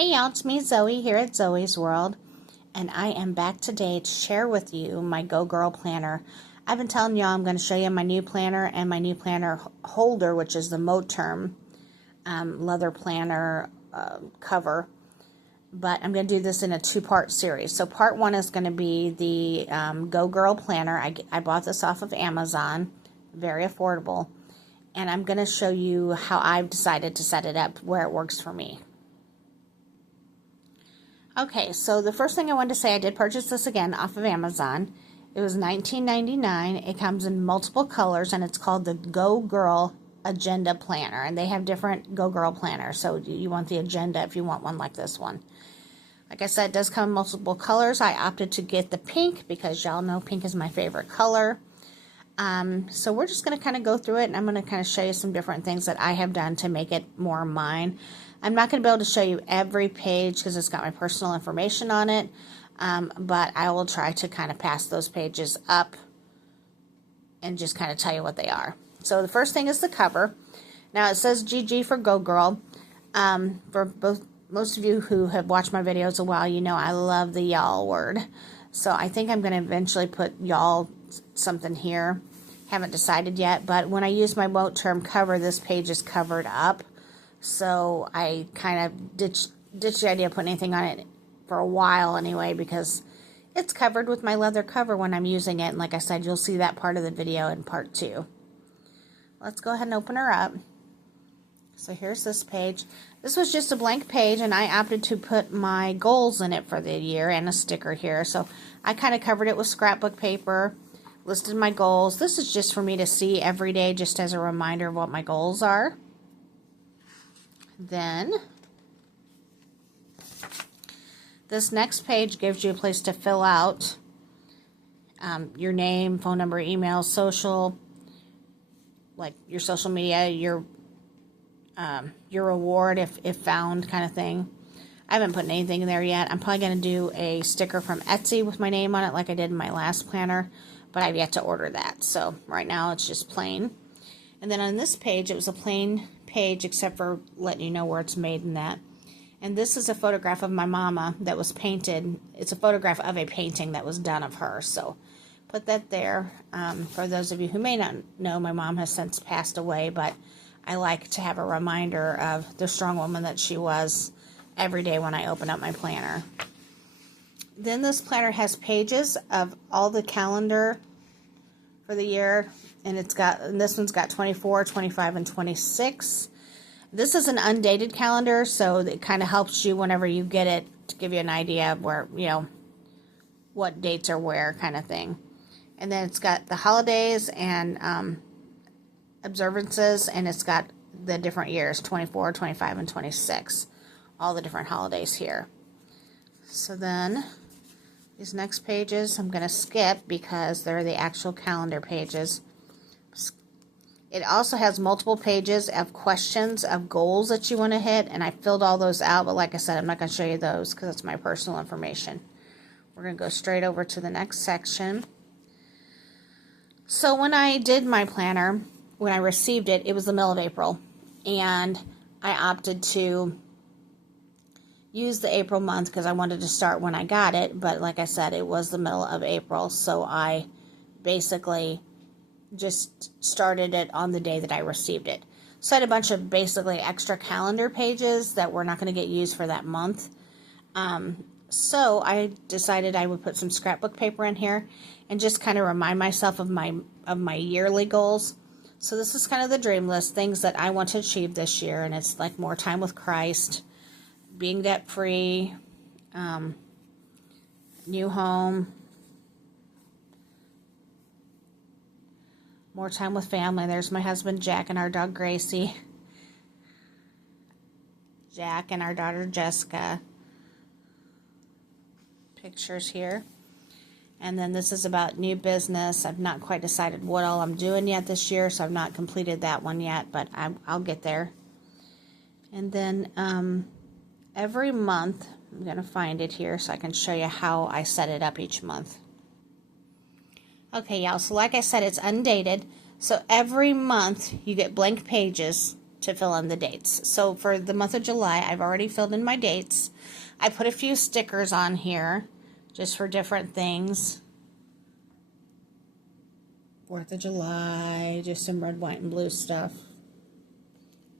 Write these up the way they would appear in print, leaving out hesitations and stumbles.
Hey y'all, it's me Zoe here at Zoey's World, and I am back today to share with you my Go Girl planner. I've been telling y'all I'm going to show you my new planner and my new planner holder, which is the Moterm leather planner cover, but I'm going to do this in a two-part series. So part one is going to be the Go Girl planner. I bought this off of Amazon, very affordable, and I'm going to show you how I've decided to set it up where it works for me. Okay, so the first thing I wanted to say, I did purchase this again off of Amazon. It was $19.99. It comes in multiple colors, and it's called the Go Girl Agenda Planner. And they have different Go Girl planners, so you want the agenda if you want one like this one. Like I said, it does come in multiple colors. I opted to get the pink because y'all know pink is my favorite color. So we're just going to kind of go through it, and I'm going to kind of show you some different things that I have done to make it more mine. I'm not going to be able to show you every page because it's got my personal information on it, but I will try to kind of pass those pages up and just kind of tell you what they are. So the first thing is the cover. Now it says GG for Go Girl. For most of you who have watched my videos a while, you know I love the y'all word. So I think I'm going to eventually put y'all something here. Haven't decided yet, but when I use my Moterm cover, this page is covered up. So I kind of ditched the idea of putting anything on it for a while anyway, because it's covered with my leather cover when I'm using it. And like I said, you'll see that part of the video in part 2. Let's go ahead and open her up. So here's this page. This was just a blank page, and I opted to put my goals in it for the year and a sticker here. So I kind of covered it with scrapbook paper, listed my goals. This is just for me to see every day, just as a reminder of what my goals are. Then this next page gives you a place to fill out your name, phone number, email, social, like your social media, your reward if found, kind of thing. I haven't put anything in there yet. I'm probably going to do a sticker from Etsy with my name on it like I did in my last planner, but I've yet to order that. So right now it's just plain. And then on this page, it was a plain page except for letting you know where it's made and that. And this is a photograph of my mama that was painted. It's a photograph of a painting that was done of her. So put that there. For those of you who may not know, my mom has since passed away, but I like to have a reminder of the strong woman that she was every day when I open up my planner. Then this planner has pages of all the calendar for the year, and this one's got 24, 25, and 26. This is an undated calendar, so it kind of helps you whenever you get it to give you an idea of where, what dates are where, kind of thing. And then it's got the holidays and observances, and it's got the different years, 24, 25, and 26. All the different holidays here. So then these next pages I'm going to skip because they're the actual calendar pages. It also has multiple pages of questions of goals that you want to hit, and I filled all those out, but like I said, I'm not going to show you those because it's my personal information. We're going to go straight over to the next section. So when I did my planner, when I received it, it was the middle of April, and I opted to use the April month because I wanted to start when I got it, but like I said, it was the middle of April, so I basically just started it on the day that I received it. So I had a bunch of basically extra calendar pages that were not going to get used for that month. So I decided I would put some scrapbook paper in here and just kind of remind myself of my yearly goals. So this is kind of the dream list, things that I want to achieve this year, and it's like more time with Christ, being debt-free, new home, more time with family. There's my husband Jack and our dog Gracie. Jack and our daughter Jessica. Pictures here. And then this is about new business. I've not quite decided what all I'm doing yet this year, so I've not completed that one yet, but I'll get there. And then every month, I'm going to find it here so I can show you how I set it up each month. Okay, y'all, so like I said, it's undated. So every month you get blank pages to fill in the dates. So for the month of July, I've already filled in my dates. I put a few stickers on here just for different things. 4th of July, just some red, white, and blue stuff.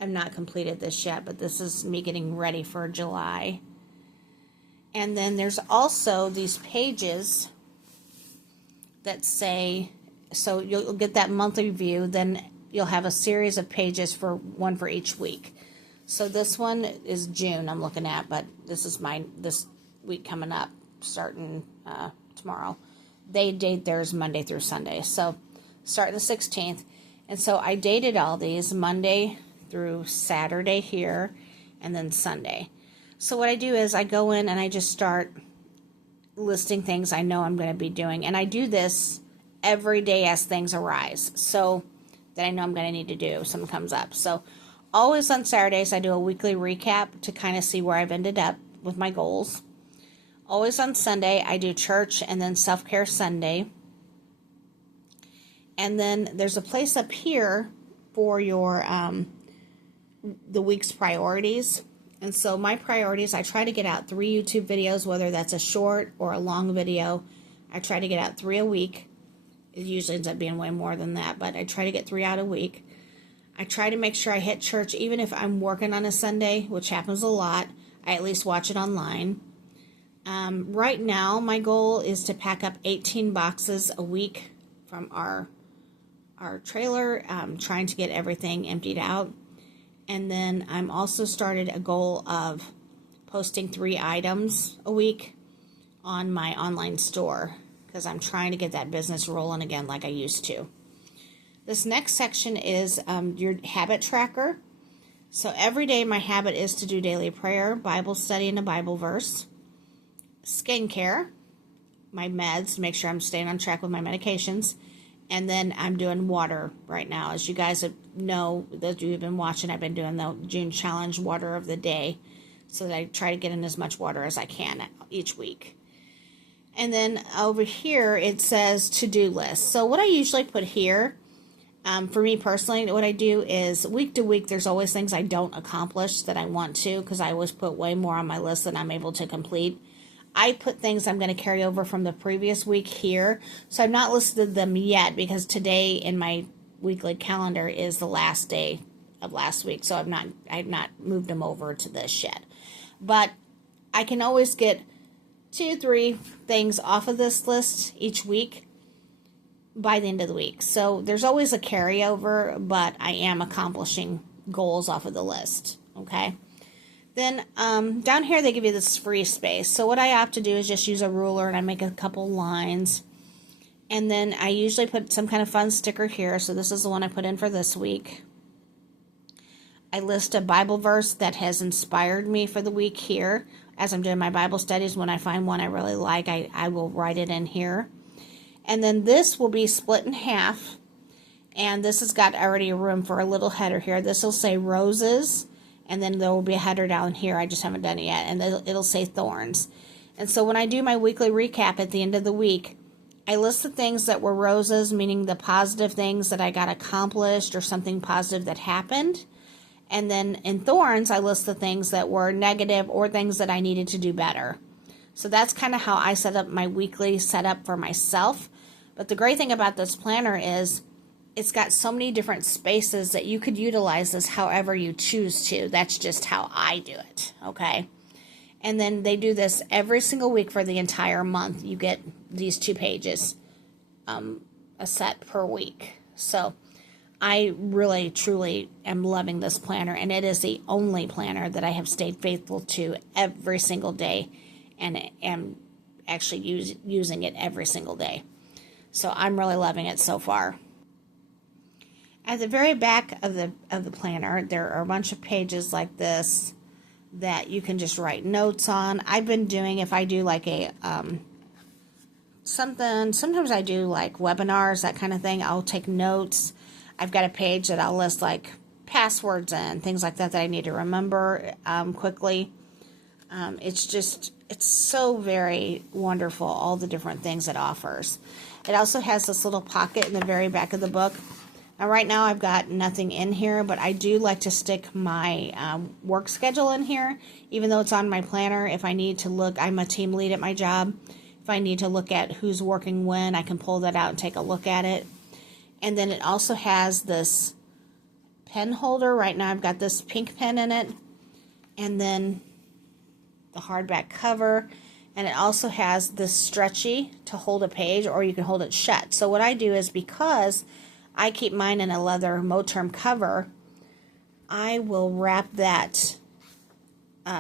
I've not completed this yet, but this is me getting ready for July. And then there's also these pages that say, so you'll get that monthly view, then you'll have a series of pages for one for each week. So this one is June I'm looking at, but this is this week coming up, starting tomorrow. They date theirs Monday through Sunday. So start the 16th. And so I dated all these Monday through Saturday here, and then Sunday. So what I do is I go in and I just start listing things I know I'm going to be doing. And I do this every day as things arise, so that I know I'm going to need to do if something comes up. So always on Saturdays, I do a weekly recap to kind of see where I've ended up with my goals. Always on Sunday, I do church and then self-care Sunday. And then there's a place up here for your the week's priorities. And so my priorities, I try to get out 3 YouTube videos, whether that's a short or a long video. I try to get out 3 a week. It usually ends up being way more than that, but I try to get 3 out a week. I try to make sure I hit church, even if I'm working on a Sunday, which happens a lot. I at least watch it online. Right now, my goal is to pack up 18 boxes a week from our trailer, trying to get everything emptied out. And then I'm also started a goal of posting 3 items a week on my online store, because I'm trying to get that business rolling again like I used to. This next section is your habit tracker. So every day my habit is to do daily prayer, Bible study, and a Bible verse. Skincare, my meds, to make sure I'm staying on track with my medications. And then I'm doing water right now. As you guys know, those of you who've been watching, I've been doing the June challenge water of the day, so that I try to get in as much water as I can each week. And then over here, it says to-do list. So what I usually put here, for me personally, what I do is week to week, there's always things I don't accomplish that I want to, because I always put way more on my list than I'm able to complete. I put things I'm going to carry over from the previous week here. So I've not listed them yet, because today in my weekly calendar is the last day of last week. So I've not moved them over to this yet. But I can always get 2-3 things off of this list each week by the end of the week. So there's always a carryover, but I am accomplishing goals off of the list. Okay. Then down here they give you this free space. So what I opt to do is just use a ruler and I make a couple lines. And then I usually put some kind of fun sticker here. So this is the one I put in for this week. I list a Bible verse that has inspired me for the week here. As I'm doing my Bible studies, when I find one I really like, I will write it in here. And then this will be split in half. And this has got already a room for a little header here. This will say roses. And then there will be a header down here. I just haven't done it yet. And it'll say thorns. And so when I do my weekly recap at the end of the week, I list the things that were roses, meaning the positive things that I got accomplished or something positive that happened. And then in thorns, I list the things that were negative or things that I needed to do better. So that's kind of how I set up my weekly setup for myself. But the great thing about this planner is it's got so many different spaces that you could utilize this however you choose to. That's just how I do it, okay? And then they do this every single week for the entire month. You get these 2 pages, a set per week. So I really, truly am loving this planner, and it is the only planner that I have stayed faithful to every single day and am actually using it every single day. So I'm really loving it so far. At the very back of the planner, there are a bunch of pages like this that you can just write notes on. I've been doing, if I do like a sometimes I do like webinars, that kind of thing, I'll take notes. I've got a page that I'll list like passwords and things like that I need to remember quickly. It's so very wonderful, all the different things it offers. It also has this little pocket in the very back of the book. Now, right now I've got nothing in here, but I do like to stick my work schedule in here, even though it's on my planner. If I need to look, I'm a team lead at my job. If I need to look at who's working when, I can pull that out and take a look at it. And then it also has this pen holder. Right now I've got this pink pen in it. And then the hardback cover. And it also has this stretchy to hold a page, or you can hold it shut. So what I do is, because I keep mine in a leather Moterm cover, I will wrap that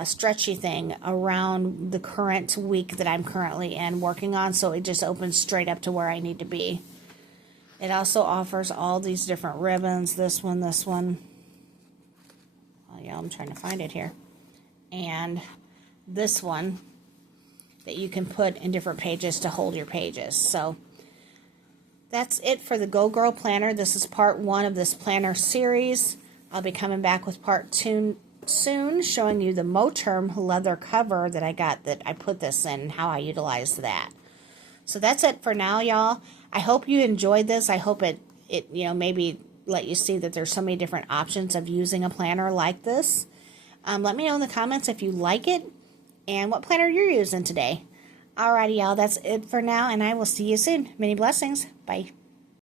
stretchy thing around the current week that I'm currently in working on, so it just opens straight up to where I need to be. It also offers all these different ribbons. This one. Oh yeah, I'm trying to find it here. And this one that you can put in different pages to hold your pages. So that's it for the Go Girl Planner. This is part 1 of this planner series. I'll be coming back with part 2 soon, showing you the Moterm leather cover that I got, that I put this in, and how I utilized that. So that's it for now, y'all. I hope you enjoyed this. I hope it maybe let you see that there's so many different options of using a planner like this. Let me know in the comments if you like it and what planner you're using today. Alrighty, y'all, that's it for now, and I will see you soon. Many blessings. Bye.